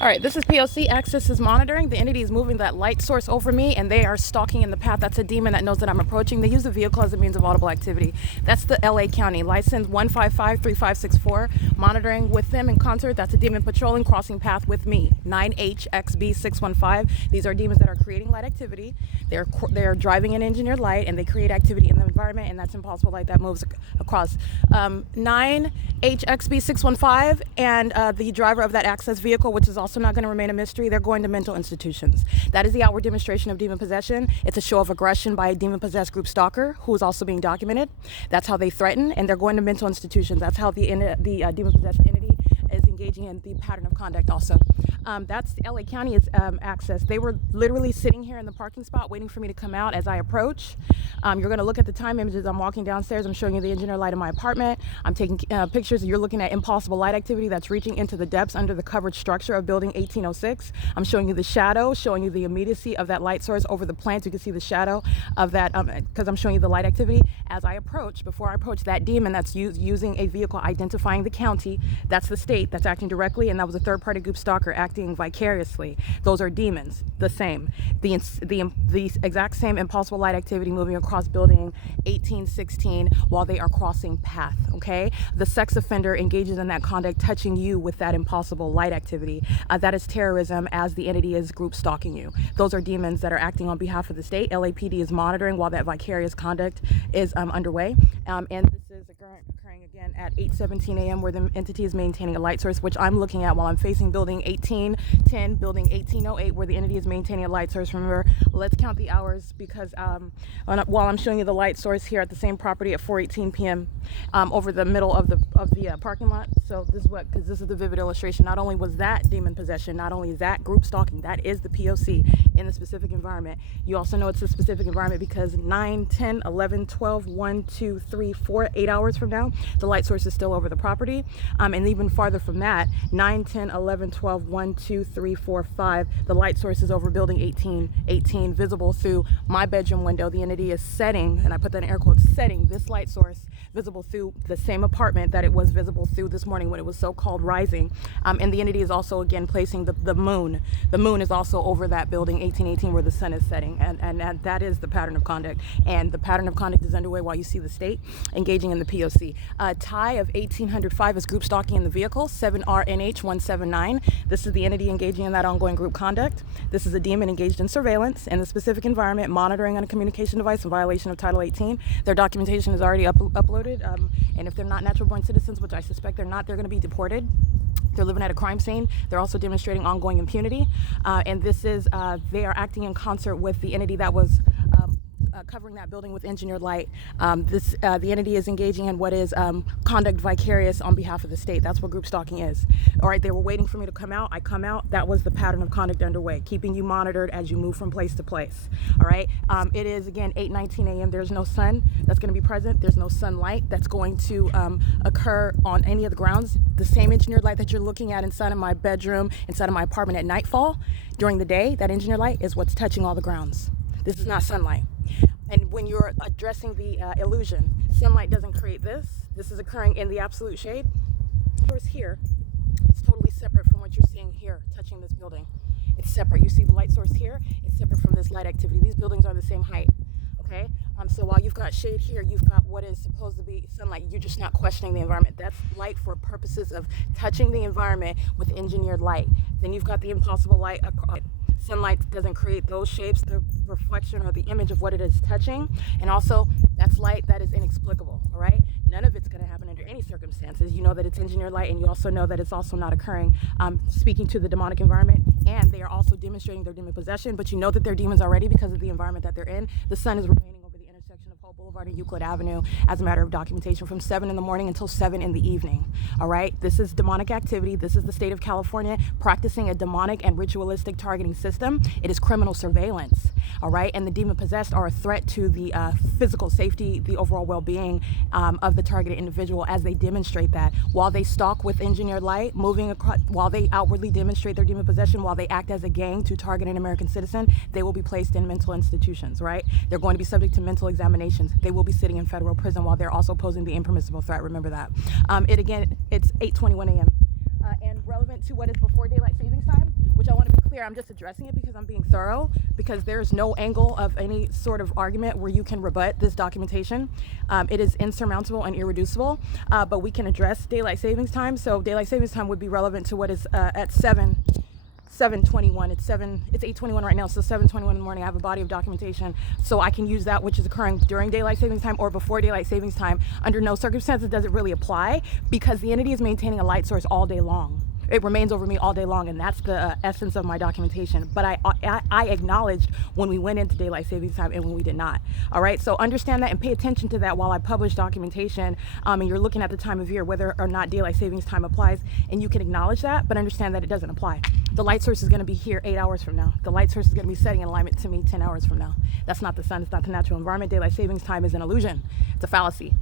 All right, this is P.O.C. Access is monitoring. The entity is moving that light source over me, and they are stalking in the path. That's a demon that knows that I'm approaching. They use the vehicle as a means of audible activity. That's the LA County license 1553564. Monitoring with them in concert. That's a demon patrolling, crossing path with me. 9HXB615. These are demons that are creating light activity. They're driving an engineered light, and they create activity in the environment, and that's impossible light that moves across. 9HXB615 and the driver of that access vehicle, which is also not going to remain a mystery, they're going to mental institutions. That is the outward demonstration of demon possession. It's a show of aggression by a demon-possessed group stalker who is also being documented. That's how they threaten, and they're going to mental institutions. That's how the demon-possessed entity is engaging in the pattern of conduct also. That's LA County's access. They were literally sitting here in the parking spot waiting for me to come out as I approach. You're going to look at the time images. I'm walking downstairs. I'm showing you the engineer light in my apartment. I'm taking pictures. You're looking at impossible light activity that's reaching into the depths under the covered structure of building 1806. I'm showing you the shadow, showing you the immediacy of that light source over the plants. You can see the shadow of that because I'm showing you the light activity as I approach. Before I approach that demon that's using a vehicle identifying the county, that's the state that's acting directly, and that was a third-party group stalker acting vicariously. Those are demons, the same. The exact same impossible light activity moving across building 1816 while they are crossing path, okay? The sex offender engages in that conduct, touching you with that impossible light activity. That is terrorism as the entity is group stalking you. Those are demons that are acting on behalf of the state. LAPD is monitoring while that vicarious conduct is underway. And this is occurring again at 8:17 a.m. where the entity is maintaining a light source, which I'm looking at while I'm facing building 1810, building 1808, where the entity is maintaining a light source. Remember, let's count the hours because while I'm showing you the light source here at the same property at 4:18 p.m. Over the middle of the parking lot. So this is because this is the vivid illustration. Not only was that demon possession, not only is that group stalking, that is the POC in the specific environment. You also know it's a specific environment because 9, 10, 11, 12, 1, 2, 3, 4, 8 hours from now, the light source is still over the property. And even farther from that, 9, 10, 11, 12, 1, 2, 3, 4, 5, the light source is over building 18, visible through my bedroom window. The entity is setting, and I put that in air quotes, setting this light source visible through the same apartment that it was visible through this morning when it was so-called rising. And the entity is also again placing the moon. The moon is also over that building 1818 where the sun is setting, and that is the pattern of conduct. And the pattern of conduct is underway while you see the state engaging in the POC. TIE of 1805 is group stalking in the vehicle, 7RNH179. This is the entity engaging in that ongoing group conduct. This is a demon engaged in surveillance in the specific environment, monitoring on a communication device in violation of Title 18. Their documentation is already uploaded, and if they're not natural-born citizens, which I suspect they're not, they're going to be deported. They're living at a crime scene. They're also demonstrating ongoing impunity, and this is they are acting in concert with the entity that was covering that building with engineered light. The entity is engaging in what is conduct vicarious on behalf of the state. That's what group stalking is. All right, they were waiting for me to come out. I come out. That was the pattern of conduct underway, keeping you monitored as you move from place to place. All right, it is again 8:19 a.m. There's no sun that's going to be present. There's no sunlight that's going to occur on any of the grounds. The same engineered light that you're looking at inside of my bedroom, inside of my apartment at nightfall, during the day, that engineered light is what's touching all the grounds. This is not sunlight. And when you're addressing the illusion, sunlight doesn't create this. This is occurring in the absolute shade. Source here, it's totally separate from what you're seeing here, touching this building. It's separate. You see the light source here, it's separate from this light activity. These buildings are the same height, okay? So while you've got shade here, you've got what is supposed to be sunlight. You're just not questioning the environment. That's light for purposes of touching the environment with engineered light. Then you've got the impossible light. Sunlight doesn't create those shapes, the reflection or the image of what it is touching. And also, that's light that is inexplicable, all right? None of it's going to happen under any circumstances. You know that it's engineered light, and you also know that it's also not occurring speaking to the demonic environment, and they are also demonstrating their demon possession, but you know that they're demons already because of the environment that they're in. The sun is remaining over the intersection of Hope Boulevard and Euclid Avenue as a matter of documentation from 7 in the morning until 7 in the evening, all right? This is demonic activity. This is the state of California practicing a demonic and ritualistic targeting system. It is criminal surveillance, all right? And the demon possessed are a threat to the physical safety, the overall well-being of the targeted individual as they demonstrate that. While they stalk with engineered light, moving across, while they outwardly demonstrate their demon possession, while they act as a gang to target an American citizen, they will be placed in mental institutions, right? They're going to be subject to mental examinations. They will be sitting in federal prison while they're also posing the impermissible threat. Remember that. It's 8:21 a.m. And relevant relevant to what is before daylight savings time, which I want to be clear, I'm just addressing it because I'm being thorough, because there's no angle of any sort of argument where you can rebut this documentation. It is insurmountable and irreducible, but we can address daylight savings time. So daylight savings time would be relevant to what is at 7:21. It's 8:21 right now, so 7:21 in the morning. I have a body of documentation, so I can use that which is occurring during daylight savings time or before daylight savings time. Under no circumstances does it really apply, because the entity is maintaining a light source all day long. It remains over me all day long, and that's the essence of my documentation. But I acknowledged when we went into daylight savings time and when we did not. All right, so understand that and pay attention to that while I publish documentation, and you're looking at the time of year, whether or not daylight savings time applies, and you can acknowledge that, but understand that it doesn't apply. The light source is going to be here 8 hours from now. The light source is going to be setting in alignment to me 10 hours from now. That's not the sun. It's not the natural environment. Daylight savings time is an illusion. It's a fallacy.